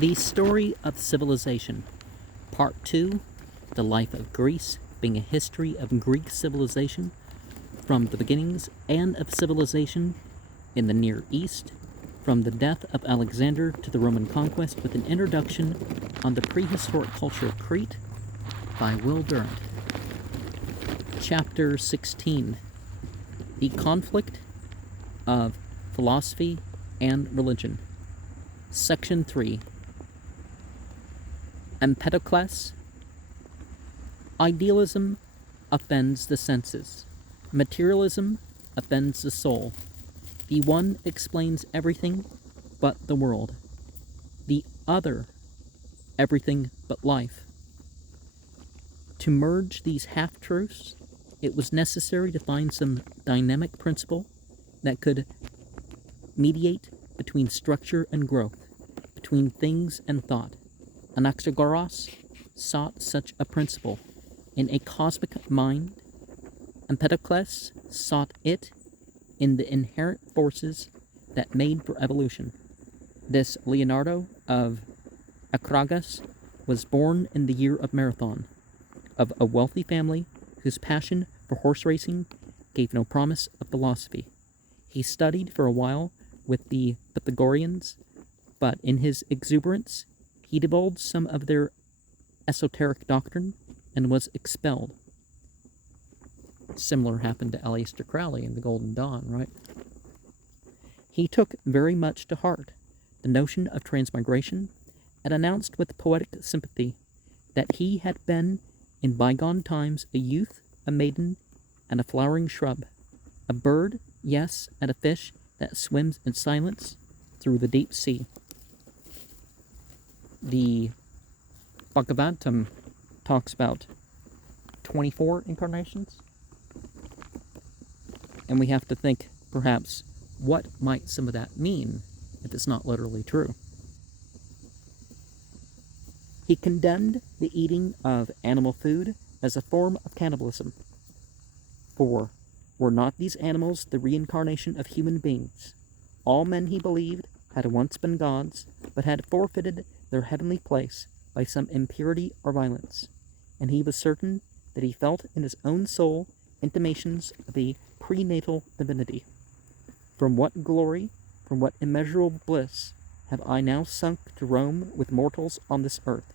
The Story of Civilization, Part 2, The Life of Greece, being a history of Greek civilization from the beginnings and of civilization in the Near East, from the death of Alexander to the Roman conquest, with an introduction on the prehistoric culture of Crete by Will Durant. Chapter 16, The Conflict of Philosophy and Religion. Section 3, Empedocles. Idealism offends the senses. Materialism offends the soul. The one explains everything but the world. The other, everything but life. To merge these half-truths, it was necessary to find some dynamic principle that could mediate between structure and growth, between things and thought. Anaxagoras sought such a principle in a cosmic mind. Empedocles sought it in the inherent forces that made for evolution. This Leonardo of Acragas was born in the year of Marathon, of a wealthy family whose passion for horse racing gave no promise of philosophy. He studied for a while with the Pythagoreans, but in his exuberance he divulged some of their esoteric doctrine and was expelled. Similar happened to Aleister Crowley in The Golden Dawn, right? He took very much to heart the notion of transmigration and announced with poetic sympathy that he had been in bygone times a youth, a maiden, and a flowering shrub, a bird, yes, and a fish that swims in silence through the deep sea. The Bhagavatam talks about 24 incarnations, and we have to think, perhaps, what might some of that mean if it's not literally true? He condemned the eating of animal food as a form of cannibalism. For were not these animals the reincarnation of human beings? All men, he believed, had once been gods, but had forfeited their heavenly place by some impurity or violence, and he was certain that he felt in his own soul intimations of a prenatal divinity. From what glory, from what immeasurable bliss, have I now sunk to roam with mortals on this earth?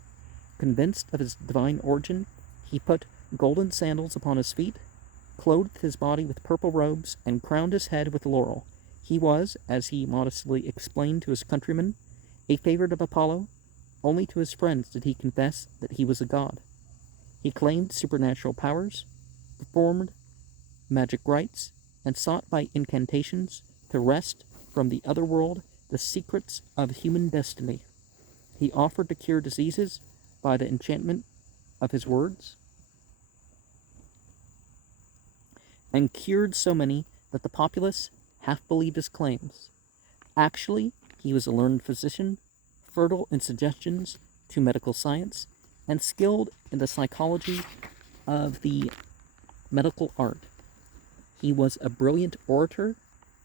Convinced of his divine origin, he put golden sandals upon his feet, clothed his body with purple robes, and crowned his head with laurel. He was, as he modestly explained to his countrymen, a favorite of Apollo. Only to his friends did he confess that he was a god. He claimed supernatural powers, performed magic rites, and sought by incantations to wrest from the other world the secrets of human destiny. He offered to cure diseases by the enchantment of his words, and cured so many that the populace half believed his claims. Actually, he was a learned physician, fertile in suggestions to medical science, and skilled in the psychology of the medical art. He was a brilliant orator.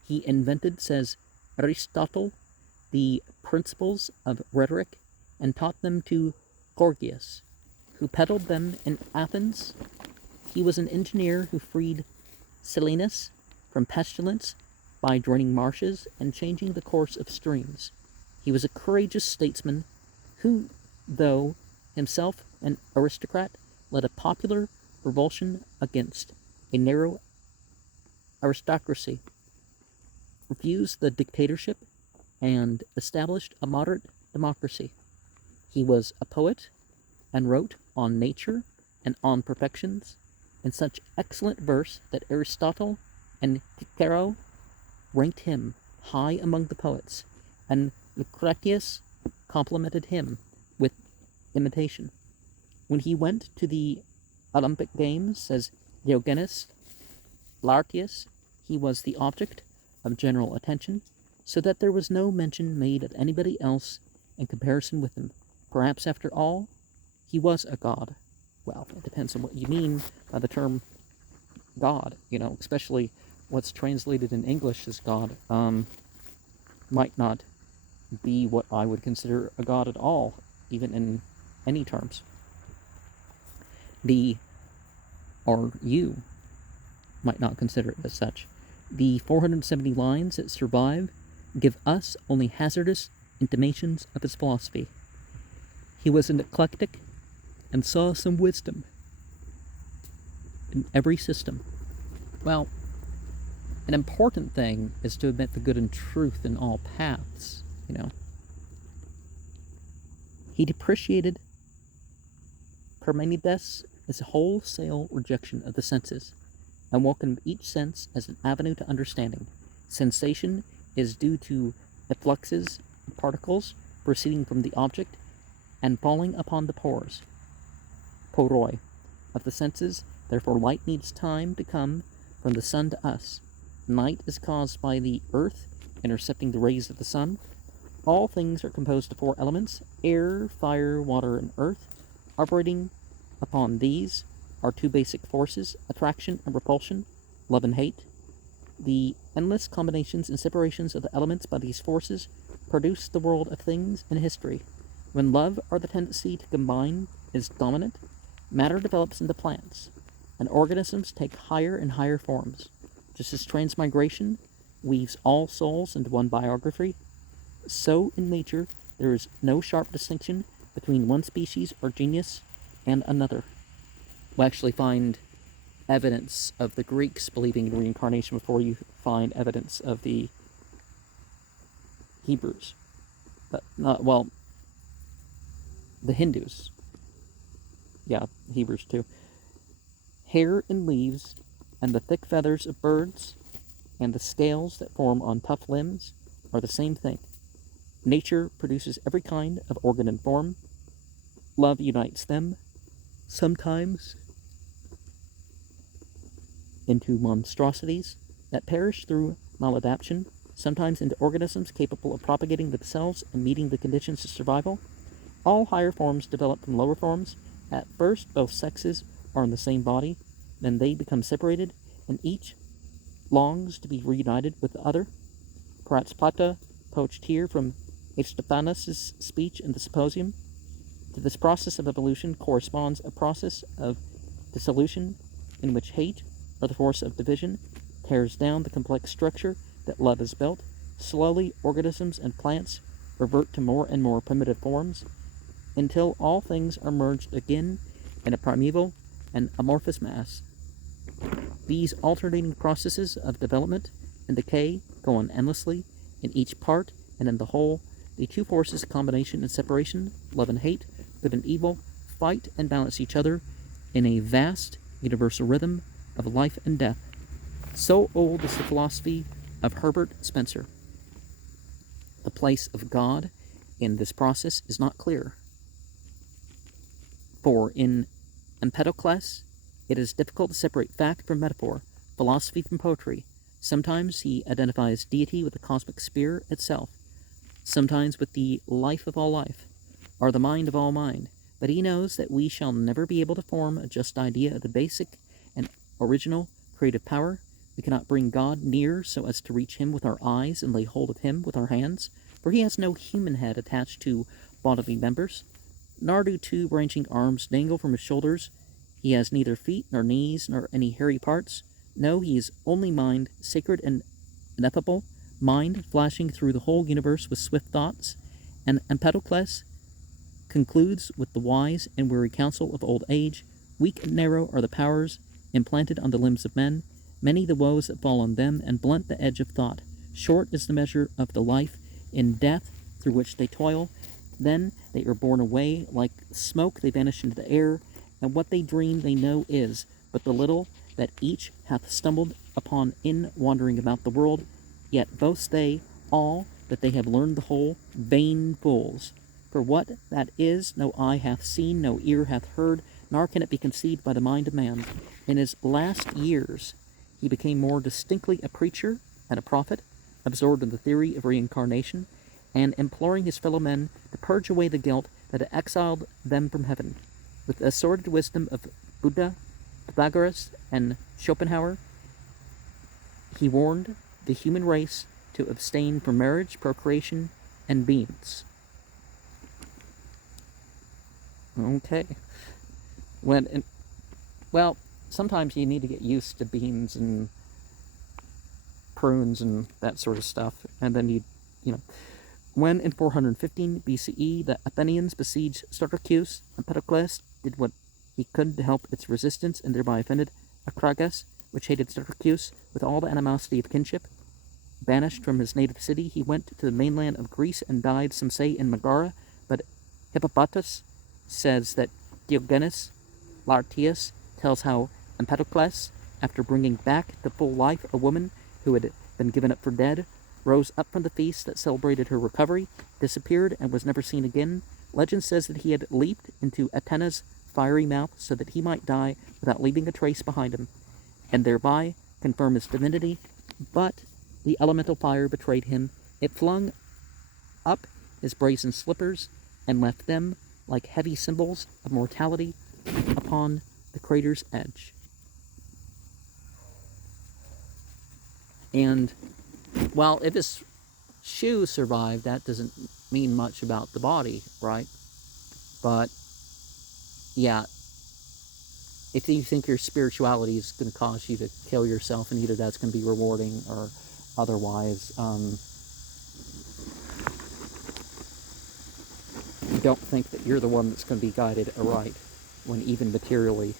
He invented, says Aristotle, the principles of rhetoric and taught them to Gorgias, who peddled them in Athens. He was an engineer who freed Silenus from pestilence by draining marshes and changing the course of streams. He was a courageous statesman who, though himself an aristocrat, led a popular revulsion against a narrow aristocracy, refused the dictatorship, and established a moderate democracy. He was a poet and wrote on nature and on perfections in such excellent verse that Aristotle and Cicero ranked him high among the poets, and Lucretius complimented him with imitation. When he went to the Olympic Games, says Diogenes Laertius, he was the object of general attention, so that there was no mention made of anybody else in comparison with him. Perhaps, after all, he was a god. Well, it depends on what you mean by the term God, especially what's translated in English as God might not be what I would consider a god at all, even in any terms. Or you might not consider it as such. The 470 lines that survive give us only hazardous intimations of his philosophy. He was an eclectic and saw some wisdom in every system. Well, an important thing is to admit the good and truth in all paths, He depreciated Parmenides' as a wholesale rejection of the senses, and welcomed each sense as an avenue to understanding. Sensation is due to effluxes, particles proceeding from the object and falling upon the pores, poroi, of the senses. Therefore, light needs time to come from the sun to us. Night is caused by the earth intercepting the rays of the sun. All things are composed of four elements: air, fire, water, and earth. Operating upon these are two basic forces: attraction and repulsion, love and hate. The endless combinations and separations of the elements by these forces produce the world of things and history. When love, or the tendency to combine, is dominant, matter develops into plants, and organisms take higher and higher forms. Just as transmigration weaves all souls into one biography, so in nature there is no sharp distinction between one species or genus and another. We'll actually find evidence of the Greeks believing in reincarnation before you find evidence of the Hebrews. But the Hindus. Yeah, Hebrews too. Hair and leaves, and the thick feathers of birds, and the scales that form on tough limbs are the same thing. Nature produces every kind of organ and form. Love unites them, sometimes into monstrosities that perish through maladaptation, sometimes into organisms capable of propagating themselves and meeting the conditions of survival. All higher forms develop from lower forms. At first, both sexes are in the same body, then they become separated, and each longs to be reunited with the other. Perhaps Plato poached here from Aristophanes' speech in the Symposium. To this process of evolution corresponds a process of dissolution in which hate, or the force of division, tears down the complex structure that love has built. Slowly, organisms and plants revert to more and more primitive forms, until all things are merged again in a primeval and amorphous mass. These alternating processes of development and decay go on endlessly. In each part and in the whole, the two forces, combination and separation, love and hate, good and evil, fight and balance each other in a vast universal rhythm of life and death. So old is the philosophy of Herbert Spencer. The place of God in this process is not clear. For in Empedocles, it is difficult to separate fact from metaphor, philosophy from poetry. Sometimes he identifies deity with the cosmic sphere itself, sometimes with the life of all life, or the mind of all mind. But he knows that we shall never be able to form a just idea of the basic and original creative power. We cannot bring God near so as to reach him with our eyes and lay hold of him with our hands, for he has no human head attached to bodily members, nor do two branching arms dangle from his shoulders. He has neither feet nor knees nor any hairy parts. No, he is only mind, sacred and ineffable, mind flashing through the whole universe with swift thoughts. And Empedocles concludes with the wise and weary counsel of old age. Weak and narrow are the powers implanted on the limbs of men, many the woes that fall on them and blunt the edge of thought. Short is the measure of the life in death through which they toil. Then they are borne away like smoke, they vanish into the air, and what they dream they know is but the little that each hath stumbled upon in wandering about the world. Yet boast they all that they have learned the whole. Vain fools! For what that is, no eye hath seen, no ear hath heard, nor can it be conceived by the mind of man. In his last years he became more distinctly a preacher and a prophet, absorbed in the theory of reincarnation, and imploring his fellow men to purge away the guilt that had exiled them from heaven. With the assorted wisdom of Buddha, Pythagoras, and Schopenhauer, he warned the human race to abstain from marriage, procreation, and beans. Okay. Well, sometimes you need to get used to beans and prunes and that sort of stuff, and then you know, when in 415 BCE the Athenians besieged Syracuse, Empedocles did what he could to help its resistance and thereby offended Acragas, which hated Syracuse with all the animosity of kinship. Banished from his native city, he went to the mainland of Greece and died, some say, in Megara, but Hippopotamus says that Diogenes Laertius tells how Empedocles, after bringing back to full life a woman who had been given up for dead, rose up from the feast that celebrated her recovery, disappeared, and was never seen again. Legend says that he had leaped into Atena's fiery mouth so that he might die without leaving a trace behind him, and thereby confirm his divinity, but the elemental fire betrayed him. It flung up his brazen slippers and left them like heavy symbols of mortality upon the crater's edge. And while if his shoe survived, that doesn't mean much about the body, right? But yeah, if you think your spirituality is going to cause you to kill yourself, and either that's going to be rewarding or otherwise, don't think that you're the one that's going to be guided aright when even materially